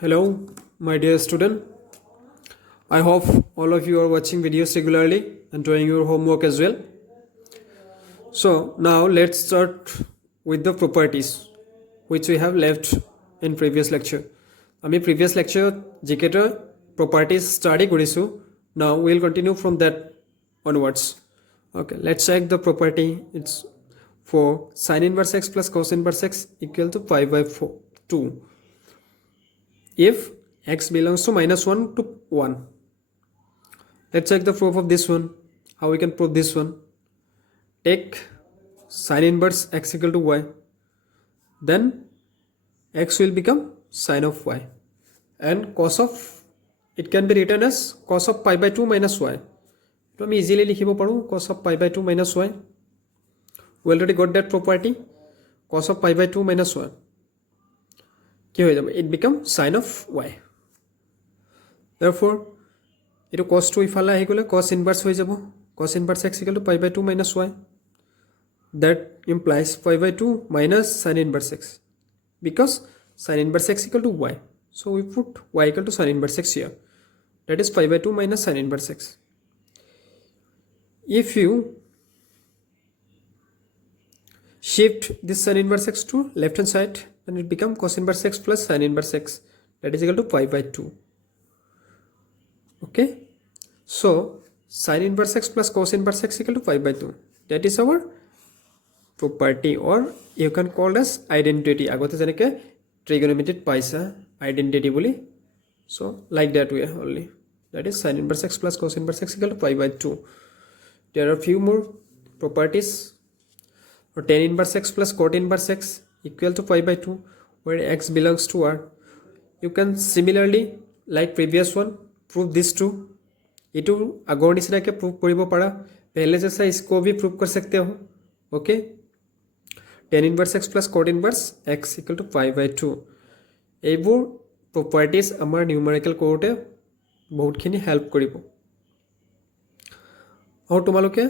Hello, my dear student. I hope all of you are watching videos regularly and doing your homework as well. So now let's start with the properties which we have left in previous lecture. আমি previous lecture GK properties study korisu. Now we'll continue from that onwards. Okay, let's check the property. It's for sin inverse x plus cos inverse x equal to pi by 2. If x belongs to minus 1 to 1. Let's check the proof of this one. How we can prove this one? Take sin inverse x equal to y. Then x will become sin of y. And cos of, it can be written as cos of pi by 2 minus y. So I easily likhibo paru cos of pi by 2 minus y. We already got that property. Cos of pi by 2 minus y. It becomes sin of y. Therefore, it cos 2 ifala ahigole cos inverse hoy jabo. Cos inverse x equal to pi by 2 minus y. That implies pi by 2 minus sin inverse x. Because sin inverse x equal to y. So we put y equal to sin inverse x here. That is pi by 2 minus sin inverse x. If you shift this sin inverse x to left hand side, then it becomes cos inverse x plus sin inverse x. That is equal to pi by 2. Okay. So sin inverse x plus cos inverse x equal to pi by 2. That is our property, or you can call as identity. Agote janeke trigonometric paisa identity boli. So like that way only. That is sin inverse x plus cos inverse x equal to pi by 2. There are few more properties. Or tan inverse x plus cot inverse x equal to pi by 2, where x belongs to r. You can similarly, like previous one, prove this too. इटू आगोर निचिना के prove करिबो पारा पहले जैसा इसको भी prove कर सकते हो. Okay, tan inverse x plus cot inverse x equal to pi by 2. এইবোৰ properties আমাৰ numerical কৰোতে বহুতখিনি হেল্প কৰিব. আৰু তোমালোকে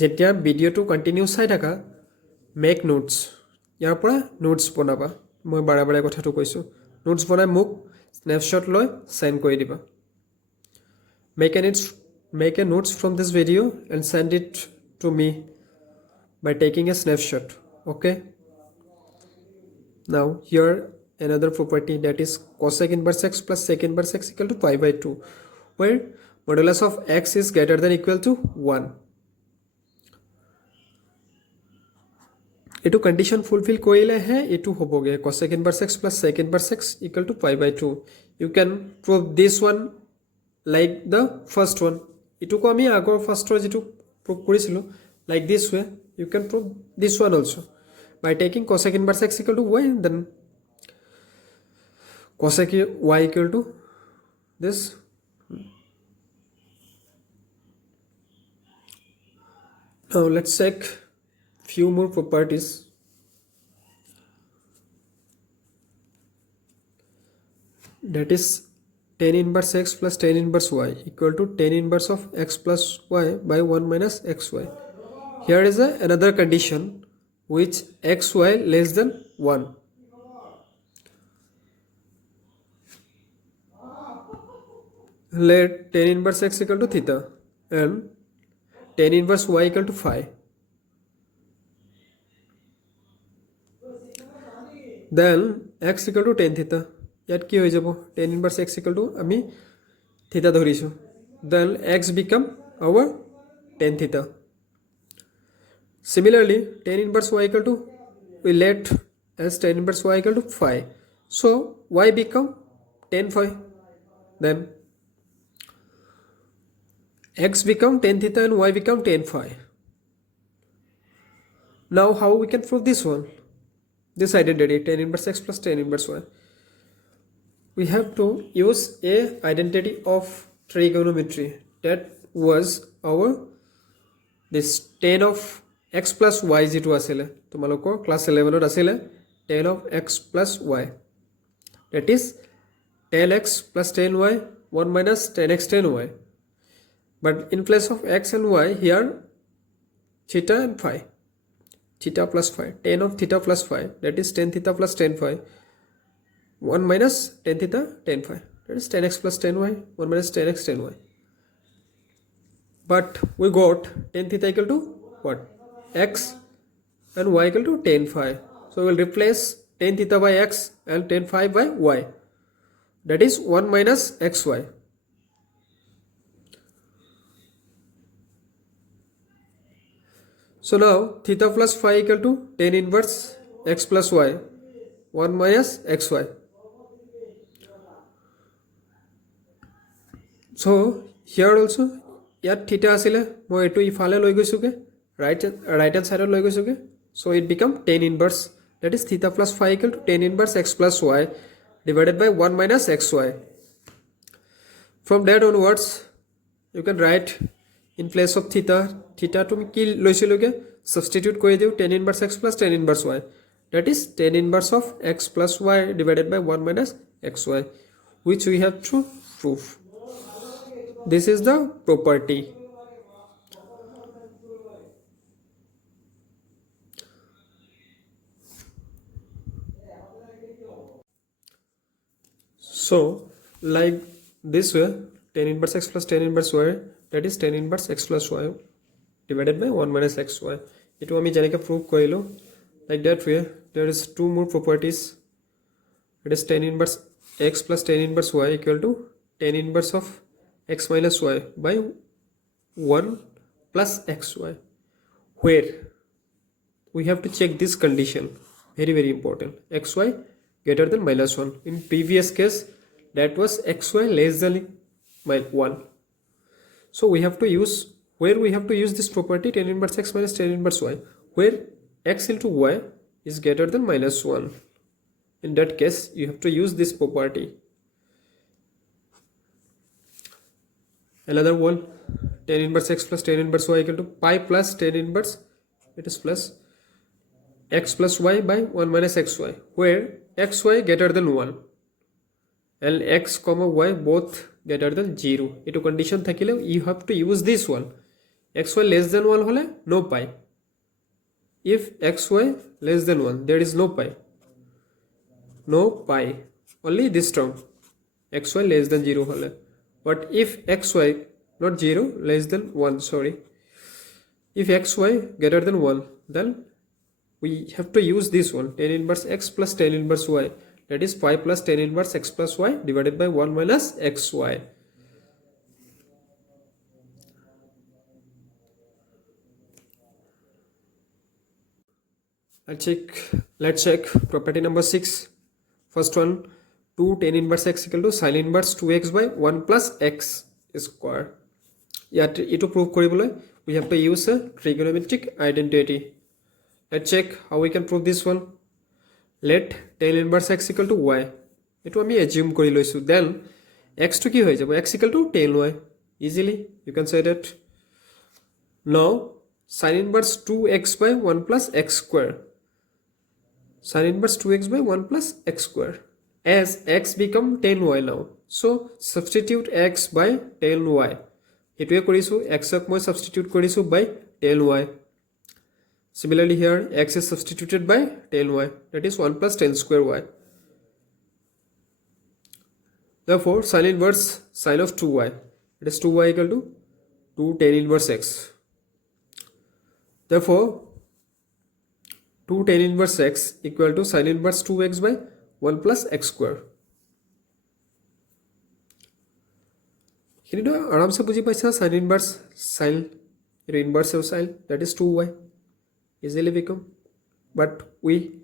যেতিয়া ভিডিওটো কন্টিনিউ চাই থাকা, মেক নোটস, ইয়াৰ পৰা নোটস বনাবা. মই বাৰে বাৰে কথাটো কৈছোঁ, নোটস বনাই মোক স্নেপশ্বট লৈ সেন্ড কৰি দিবা. Make a notes from this video and send it to me by taking a snapshot. Okay. Now here another property, that is cosec inverse x plus sec inverse x equal to pi by 2, where modulus of x is greater than equal to 1. এইটো condition fulfil কৰিলে হে এইটো হ'বগে cosec inverse x plus sec inverse x equal to pi by 2. You can prove this one like the first one. ইটো কো আমি আগৰ ফাৰ্ষ্টৰ যেটো prove কৰিছিলো, like this way you can prove this one also by taking cosec inverse x equal to y, then cosec y equal to this. Now let's check few more properties. That is tan inverse x plus tan inverse y equal to tan inverse of x plus y by 1 minus xy. Here is another condition which xy less than 1. Let tan inverse x equal to theta and tan inverse y equal to phi. Then x equal to tan theta. Yet কি হৈ যাব, tan inverse x equal to আমি theta ধৰিছো. Then x become our tan theta. Similarly, tan inverse y equal to, we let as tan inverse y equal to phi. So y become tan phi. Then x become tan theta and y become tan phi. Now how we can prove this one? This identity, tan inverse x plus tan inverse y. We have to use a identity of trigonometry. That was our this tan of x plus y যেটো আছিল তোমালোকৰ class 11 ত আছিল tan of x plus y. That is tan x plus tan y 1 minus tan x tan y. But in place of x and y, here theta and phi. Theta plus phi, tan of theta plus phi, that is tan theta plus tan phi. 1 minus tan theta tan phi, that is tan x plus tan y, 1 minus tan x tan y. But we got tan theta equal to what? X, and y equal to tan phi. So we will replace tan theta by x and tan phi by y. That is 1 minus xy. So now theta plus phi equal to tan inverse x plus y, 1 minus xy. So here also ইয়াত theta asile moi etu ifale loi goisuge right hand side loi goisuge, so it become tan inverse, that is theta plus phi equal to tan inverse x plus y divided by 1 minus xy. From that onwards you can write in place of theta to ki loisiloge substitute kori diu tan inverse x plus tan inverse y, that is tan inverse of x plus y divided by 1 minus xy, which we have to prove. This is the property. So like this way, tan inverse x plus tan inverse y, that is tan inverse x plus y divided by 1 minus xy. Etu ami janeke prove korilo. Like that way, there is two more properties. It is tan inverse x plus tan inverse y equal to tan inverse of x minus y by 1 plus xy, where we have to check this condition, very important, xy greater than minus 1. In previous case that was xy less than 1. So we have to use, where we have to use this property tan inverse x minus tan inverse y, where x into y is greater than minus 1. In that case you have to use this property. Another one, tan inverse x plus tan inverse y equal to pi plus tan inverse, it is plus x plus y by 1 minus xy, where xy greater than 1 and x comma y both greater than 0. Etu condition thakile you have to use this one. Xy less than 1 hole no pi. If xy less than 1, there is no pi. No pi. Only this term. Xy less than 0 hole. But if xy not 0 less than 1, sorry, if xy greater than 1, then we have to use this one, tan inverse x plus tan inverse y, that is pi plus tan inverse x plus y divided by 1 minus xy. Let's check property number 6. First one, 2 tan inverse x equal to sin inverse 2x by 1 plus x square. Yet to prove koribole we have to use a trigonometric identity. Let's check how we can prove this one. Let tan inverse x equal to y. Etu ami assume kori loisu. Then x to ki hoy jabo, x equal to tan y. Easily you can say that. Now sin inverse 2x by 1 plus x square. Sin inverse 2x by 1 plus x square. As x become tan y now, so substitute x by tan y. Etue korisu, x ok moi substitute korisu by tan y. Similarly here x is substituted by tan y, that is 1 plus tan square y. Therefore sin inverse sin of 2y, it is 2y equal to 2 tan inverse x. Therefore 2 tan inverse x equal to sin inverse 2x by 1 plus x square. Here aram se buji paisa sin inverse sin inverse of sin, that is 2y easily become. But we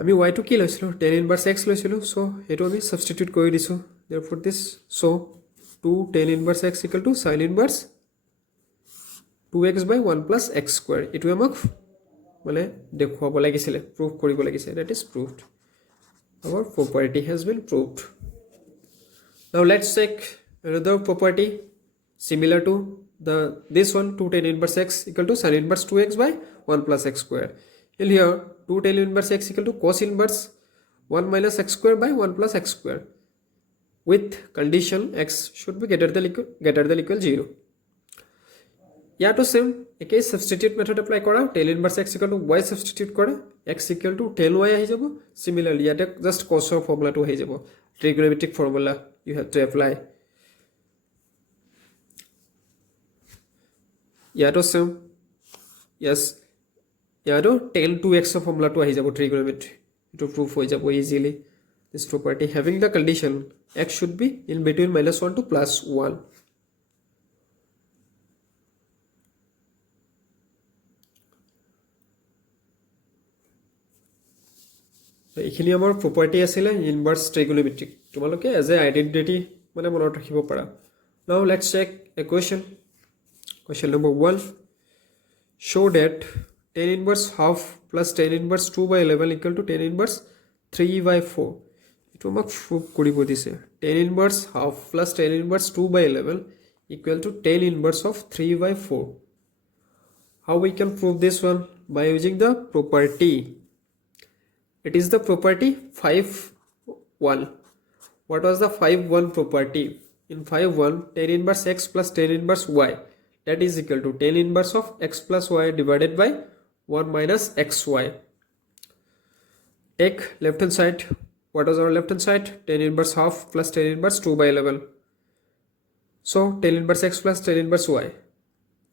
ami y to ki loisilo tan inverse x loisilo, so eto ami substitute kori disu. Therefore this, so 2 tan inverse x equal to sin inverse 2x by 1 plus x square. Eto amak mane dekhuabo lagisile, proof koribo lagise, that is proved. Our property has been proved. Now let's check another property similar to this one, 2 tan inverse x equal to sin inverse 2x by 1 plus x square. In here 2 tan inverse x equal to cos inverse 1 minus x square by 1 plus x square, with condition x should be greater than equal 0. Yeah, to same ekei substitute method apply kora, tan inverse x equal to y substitute kora, x equal to tan y আহি যাব similarly ইয়াতে just cos ৰ ফৰ্মুলাটো আহি যাব trigonometric formula you have to apply ইয়াতো same yes ইয়াতো tan 2x ৰ ফৰ্মুলাটো আহি যাব trigonometry to prove হৈ যাব easily this property having the condition x should be in between -1 to +1 এইখিনি আমাৰ property আছিলে inverse trigonometric তোমালোকে as a identity মানে মনত ৰাখিব পাৰা now let's check a question number 1 show that tan inverse half plus tan inverse 2 by 11 equal to tan inverse 3 by 4 এটো আমাক prove কৰিব দিছে tan inverse half plus tan inverse 2 by 11 equal to tan inverse of 3 by 4 how we can prove this one by using the property it is the property 5-1 what was the 5-1 property in 5-1 tan inverse x plus tan inverse y that is equal to tan inverse of x plus y divided by 1 minus xy take left hand side what was our left hand side tan inverse half plus tan inverse 2 by 11 so tan inverse x plus tan inverse y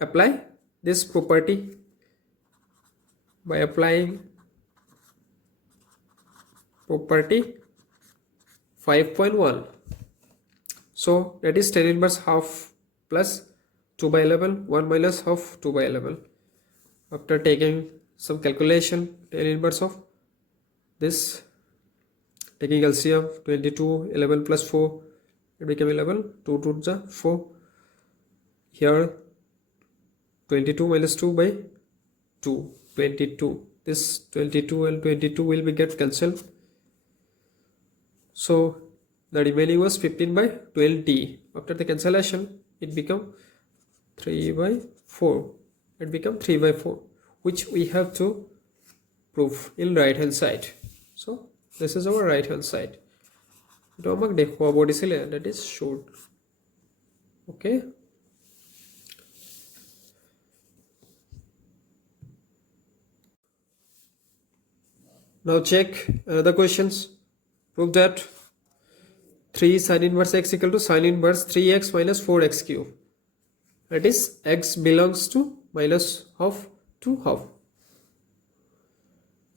apply this property by applying property 5.1 so that is tan inverse half plus 2 by 11 1 minus half 2 by 11 after taking some calculation tan inverse of this taking LCM 22 11 plus 4 it became 11 2 to the 4 here 22 minus 2 by 2 22 this 22 and 22 will be get cancelled so the remaining was 15 by 20 after the cancellation it become 3 by 4 it become 3 by 4 which we have to prove in right hand side so this is our right hand side it amak dekhwabo disile that is showed okay now check another questions prove that 3 sin inverse x equal to sin inverse 3x minus 4x cube that is x belongs to minus half to half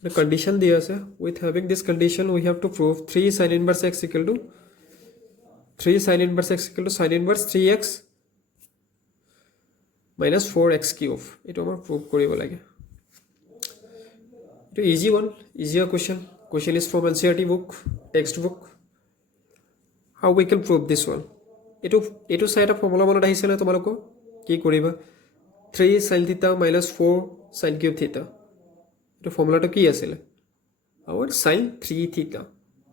the condition there is with having this condition we have to prove 3 sin inverse x equal to 3 sin inverse x equal to sin inverse 3x minus 4x cube it amar prove koribo lage it easy one easier question is from NCERT book textbook how we can prove this one etu side of formula monot ahisele tomaloko ki koriba 3 sin theta minus 4 sin cube theta etu formula to ki asile our sin 3 theta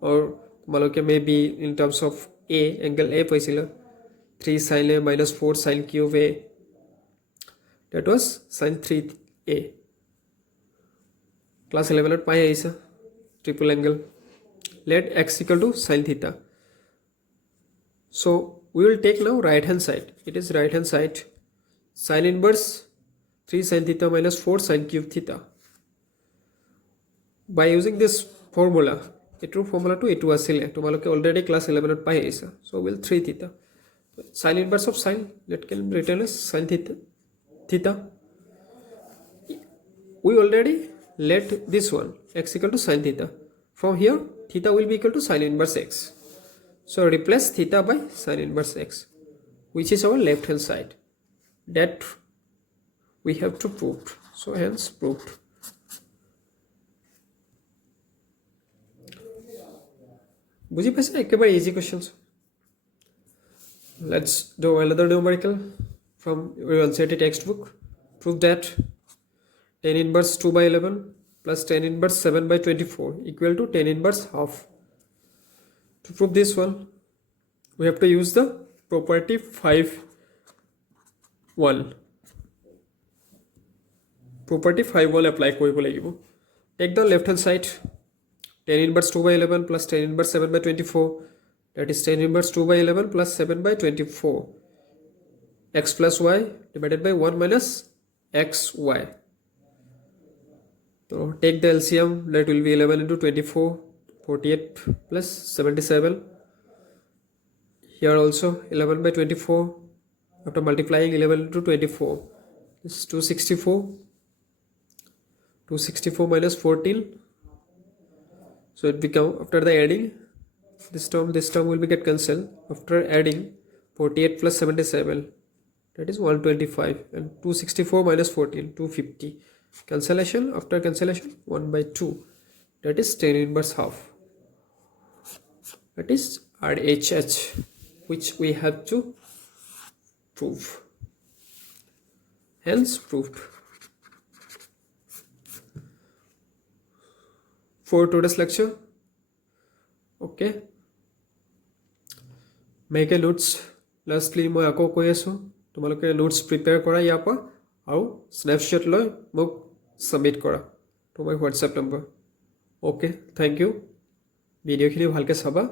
or tomaloke maybe in terms of a angle a paisile 3 sin a minus 4 sin cube a that was sin 3a class 11 at pi aisa triple angle let x equal to sin theta so we will take now right hand side it is right hand side sin inverse 3 sin theta minus 4 sin cube theta by using this formula etu formula to etu asile tomaloke already class 11 at pai aisa so will 3 theta sin inverse of sin let can be written as sin theta we already let this one x equal to sin theta from here theta will be equal to sin inverse x so replace theta by sin inverse x which is our left hand side that we have to prove so hence proved বুঝি পাইছে একেবারে easy questions let's do another numerical from your NCERT textbook prove that tan inverse 2 by 11 plus tan inverse 7 by 24 equal to tan inverse half to prove this one we have to use the property 5-1 property 5-1 apply koribo lagibo take the left hand side tan inverse 2 by 11 plus tan inverse 7 by 24 that is tan inverse 2 by 11 plus 7 by 24 x plus y divided by 1 minus xy So take the LCM, that will be 11 into 24, 48 plus 77. Here also 11 by 24. After multiplying 11 into 24, this is 264. 264 minus 14. So it become, after the adding, this term will be get cancelled. After adding 48 plus 77, that is 125, and 264 minus 14, 250. Cancellation, after cancellation 1 by 2, that is 10 inverse half. That is RHH, which we have to prove. Hence proved. For today's lecture, okay, make a notes. Lastly মই আকৌ কৈ আছোঁ, তোমালোকে notes prepare কৰা ইয়াৰ পৰা আৰু snapshot লৈ মোক ছাবমিট কৰা তোমাৰ WhatsApp number. Okay, thank you. ভিডিঅ'খিনি ভালকৈ চাবা।